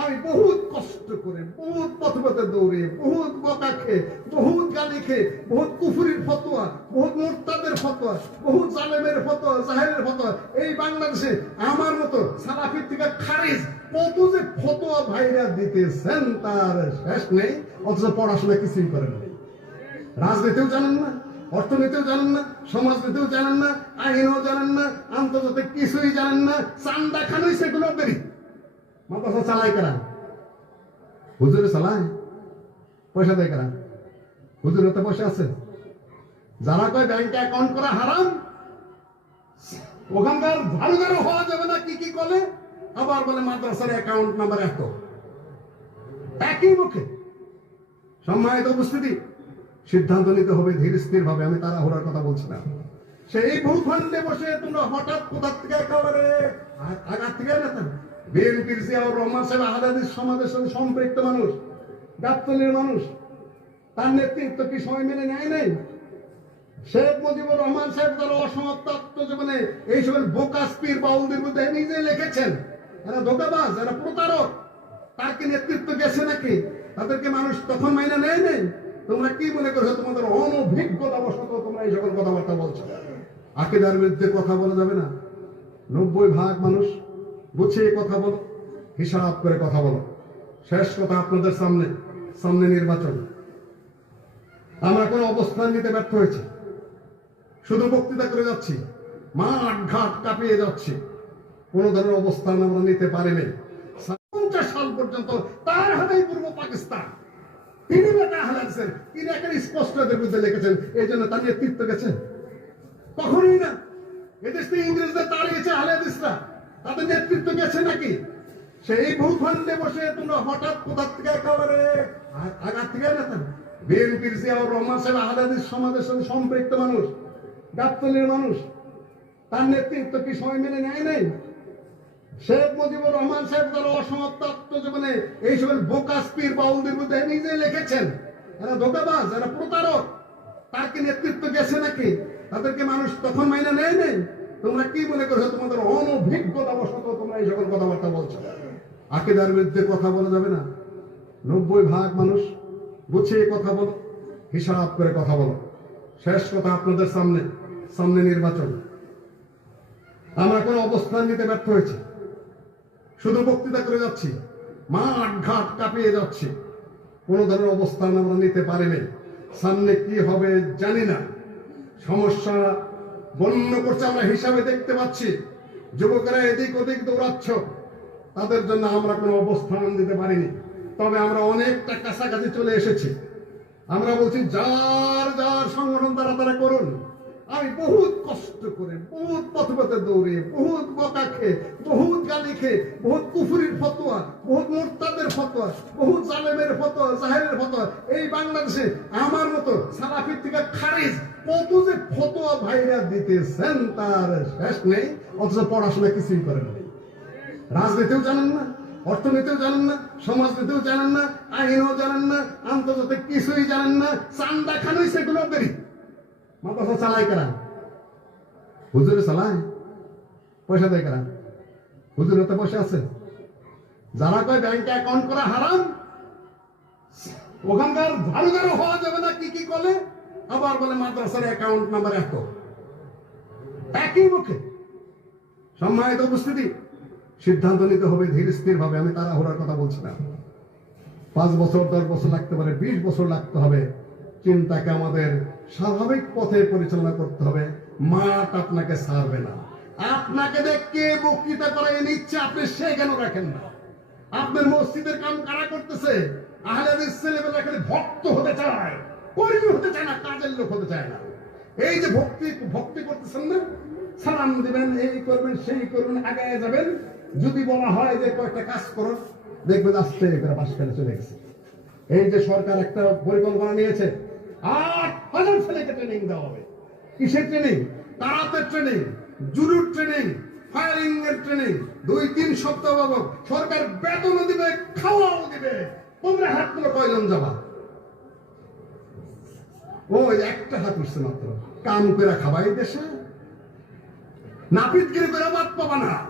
আমি বহুত কষ্ট করে, বহুত পথে পথে দৌড়ে, বহুত বকা খেয়ে, বহুত গালি খেয়ে, বহুত কুফুরির ফতোয়া, বহুত মোরতাদের ফতোয়া, বহুত জালেমের ফতোয়া জাহেরের ফতোয়া। এই বাংলাদেশে আমার মতো সালাফির থেকে খারিজ কত যে ফতোয়া ভাইরা দিতেছেন তার শেষ নেই, অথচ পড়াশোনা কিছুই করেন রাজনীতিও জানেন না, অর্থনীতিও জানেন না, সমাজনীতিও জানেন না, আইনও জানেন না, আন্তর্জাতিক কিছুই জানেন না, চান্দা খানোই সেগুলো দেরি। মাদ্রাসা চালাই কারা হুজুরে চালায়? পয়সা দেয় কারা হুজুরের তো পয়সা আছে। যারা কয় ব্যাংকে অ্যাকাউন্ট করা হারাম, ওখানকার ঝাড়ুদারও হওয়া যাবে না, কি কি করে আবার বলে মাদ্রাসার অ্যাকাউন্ট নাম্বার এত একই মুখে। সম্মানিত উপস্থিতি, সিদ্ধান্ত নিতে হবে ধীর স্থির ভাবে আমি তারা হওয়ার কথা বলছি না। সেই ভূখণ্ডে বসে তোমরা হঠাৎ কোথা থেকে একেবারে আঘাত থেকে বিএনপির জিয়াউর রহমান সাহেব আহাদাদিস সমাজের সঙ্গে সম্পৃক্ত মানুষ গাবতলির মানুষ। তার নেতৃত্ব কি সময় মেনে নেয় নাই? শেখ মুজিবুর রহমান সাহেব তার অসমাপ্ত আত্মজীবনে এই সকল বোকাস পীর বাউলদের মধ্যে নিজে লিখেছেন। এরা ধোকাবাজ, এরা প্রতারক। তার কি নেতৃত্ব গেছে নাকি? তাদেরকে মানুষ তখন মাইনা নেয় নেই? তোমরা কি মনে করছ? তোমাদের অনভিজ্ঞতা বশত তোমরা এই সকল কথাবার্তা বলছো। আকিদার বিরুদ্ধে কথা বলা যাবে না। নব্বই ভাগ মানুষ গুছিয়ে কথা বলো, হিসাব করে কথা বলো। শেষ কথা আপনাদের সামনে সামনে নির্বাচন। আমরা কোনো অবস্থান নিতে ব্যর্থ হয়েছি। শুধু বক্তৃতা করে যাচ্ছি মাঠ ঘাট কাঁপিয়ে যাচ্ছি। কোন ধরনের অবস্থান আমরা নিতে পারিনি পঞ্চাশ সাল পর্যন্ত তার হাতেই পূর্ব পাকিস্তান। তিনি নেতা হালাইছেন তিনি একেবারে স্পষ্ট এদের বিরুদ্ধে লিখেছেন, এই জন্য তার নেতৃত্ব গেছেন কখনোই না। এদেশ থেকে ইংরেজদের তাড়িয়েছে আহলেদিসরা তাদের নেতৃত্ব গেছে নাকি? সেই ভূখণ্ডে বসে তোমরা হঠাৎ কোথা থেকে একেবারে আঘাত থেকে না বিএনপির জিয়াউর রহমান সাহেব আহলেদিস সমাজের সঙ্গে সম্পৃক্ত মানুষ, গাবতলির মানুষ, তার নেতৃত্ব কি সময় মেনে নেয় নাই? শেখ মুজিবুর রহমান সাহেব তার অসমাপ্ত আত্মজীবনে এই সকল বোকাস পীর বাউলদের মধ্যে নিজে লিখেছেন। এরা ধোকাবাজ, এরা প্রতারক। তার কি নেতৃত্ব গেছে নাকি? তাদেরকে মানুষ তখন মাইনা নেয় নেই? তোমরা কি মনে করছ? তোমাদের অনভিজ্ঞতা বশত তোমরা এই সকল কথাবার্তা বলছো। আকিদার বিরুদ্ধে কথা বলা যাবে না। নব্বই ভাগ মানুষ গুছিয়ে কথা বলো, হিসাব করে কথা বলো। শেষ কথা আপনাদের সামনে সামনে নির্বাচন। আমরা কোনো অবস্থান নিতে ব্যর্থ হয়েছি। শুধু বক্তৃতা করে যাচ্ছি, মাঠ ঘাট কাঁপিয়ে যাচ্ছি। কোনো ধরনের অবস্থান আমরা নিতে পারিনি। সামনে কি হবে জানি না। সমস্যা বন্য করছে আমরা হিসাবে দেখতে পাচ্ছি। যুবকেরা এদিক ওদিক দৌড়াচ্ছ। তাদের জন্য আমরা কোনো অবস্থান দিতে পারিনি। তবে আমরা অনেকটা কাছাকাছি চলে এসেছি। আমরা বলছি, যার যার সংগঠন তারা তারা করুন। আমি বহুত কষ্ট করে, বহুত দৌড়ে, বহুত বকা খেয়ে, বহুত গালি খেয়ে, বহুত কুফুরির ফতোয়া, বহুত মোরতাদের ফতোয়া জালেমের ফতোয়া, জাহেরের ফতোয়া। এই বাংলাদেশে আমার মতো থেকে খারিজ কত যে ফতোয়া ভাইরা দিতেছেন তার শেষ নেই, অথচ পড়াশোনা কিছুই করেন রাজনীতিও জানেন না, অর্থনীতিও জানেন না, সমাজনীতিও জানেন না, আইনও জানেন না, আন্তর্জাতিক কিছুই জানেন না, চান্দা খানোই সেগুলো দেরি। মাদ্রাসা চালাই কারা হুজুরে চালায়? পয়সা দেয় কারা হুজুরের তো পয়সা আছে। যারা কয় ব্যাংকে অ্যাকাউন্ট করা হারাম, ওখানকার ঝাড়ুদারও হওয়া যাবে না, কি কি করে আবার বলে মাদ্রাসার অ্যাকাউন্ট নাম্বার এত একই মুখে। সম্মানিত উপস্থিতি, সিদ্ধান্ত নিতে হবে ধীর স্থির ভাবে আমি তারা হওয়ার কথা বলছি না। পাঁচ বছর, দশ বছর লাগতে পারে, বিশ বছর লাগতে হবে। চিন্তাকে আমাদের স্বাভাবিক পথে পরিচালনা করতে হবে। মাঠ আপনাকে ছাড়বে না। আপনাকে দেখে বক্তৃতা করাই নিচ্ছে, আপনি সে কেন রাখেন না। আপনার মসজিদের কাম কারা করতেছে? আহলাদের ছেলেবেলা খালি ভক্ত হতে চায় হতে চায় না, কাজের লোক হতে চায় না। এই যে ভক্তি ভক্তি করতেছেন না, সালাম দিবেন, এই করবেন, সেই করবেন আগে যাবেন। যদি বলা হয় যে কয়েকটা কাজ করো, দেখবেন আস্তে করে করে চলে গেছে। এই যে সরকার একটা পরিকল্পনা নিয়েছে আট হাজার ছেলেকে ট্রেনিং দেওয়া হবে। কিসের ট্রেনিং তারাতের ট্রেনিং জুলুর ট্রেনিং ফায়ারিং এর ট্রেনিং দুই, তিন সপ্তাহ বাবক সরকার বেতনও দিবে, খাওয়াও দিবে। তোমরা হাত তুলো কয়জন যাবা? ওই একটা হাত উঠছে মাত্র। কাম করে খাবাই দেশে। নাপিতগিরি করে বাদ পাবা না।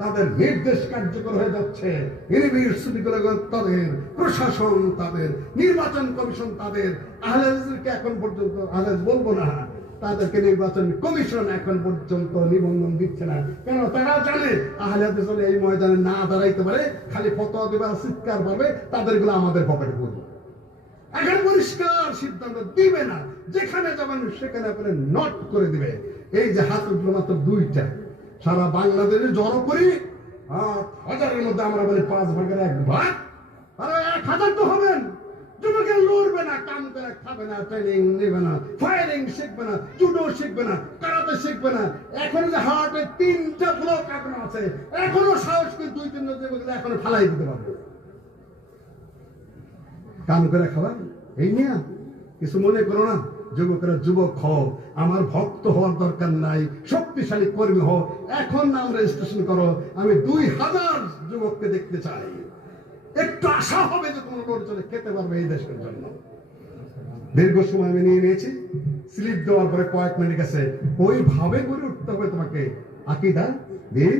তাদের নির্দেশ কার্যকর হয়ে যাচ্ছে। তাদের, প্রশাসন তাদের, নির্বাচন কমিশন তাদের আহলেজকে এখন পর্যন্ত আহলেজ বলব না, তাদেরকে নির্বাচন কমিশন এখন পর্যন্ত নিবন্ধন দিচ্ছে না। কেন? তারা জানে আহলে এই ময়দানে না দাঁড়াইতে পারে, খালি ফতোয়া দেবে চিৎকার পাবে তাদেরগুলো আমাদের পকেটে পড়বে এখন পরিষ্কার সিদ্ধান্ত দিবে না, যেখানে যাবেন সেখানে আপনি নট করে দিবে। এই যে হাত উঠল মাত্র দুইটা সারা বাংলাদেশে জড়ো করি হাজারের মধ্যে আমরা বলি পাঁচ ভাগের এক ভাগ। আরে এক হাজার তো হবেন। যুবকের লড়বে না, কাম করে খাবে না ট্রেনিং নেবে না ফায়ারিং শিখবে না জুডো শিখবে না কারাতে শিখবে না। এখন যে হার্টে তিনটা ব্লক আপনার আছে, এখনও সাহস করে দুই তিন যুবকের এখনও ফালাই দিতে পারবে। কাম করে খাওয়া এই নিয়ে কিছু মনে করো না। যুবকেরা, যুবক হও, আমার ভক্ত হওয়ার দরকার নাই, শক্তিশালী কর্মী হও, এখন নাম রেজিস্ট্রেশন করো, আমি দুই হাজার যুবককে দেখতে চাই। একটু আশা হবে যে লড়ে চলে খেতে পারবে এই দেশের জন্য। দীর্ঘ সময় আমি নিয়ে নিয়েছি, স্লিপ দেওয়ার পরে কয়েক মিনিট গেছে। ওইভাবে গড়ে উঠতে হবে তোমাকে। আকিদা, দিন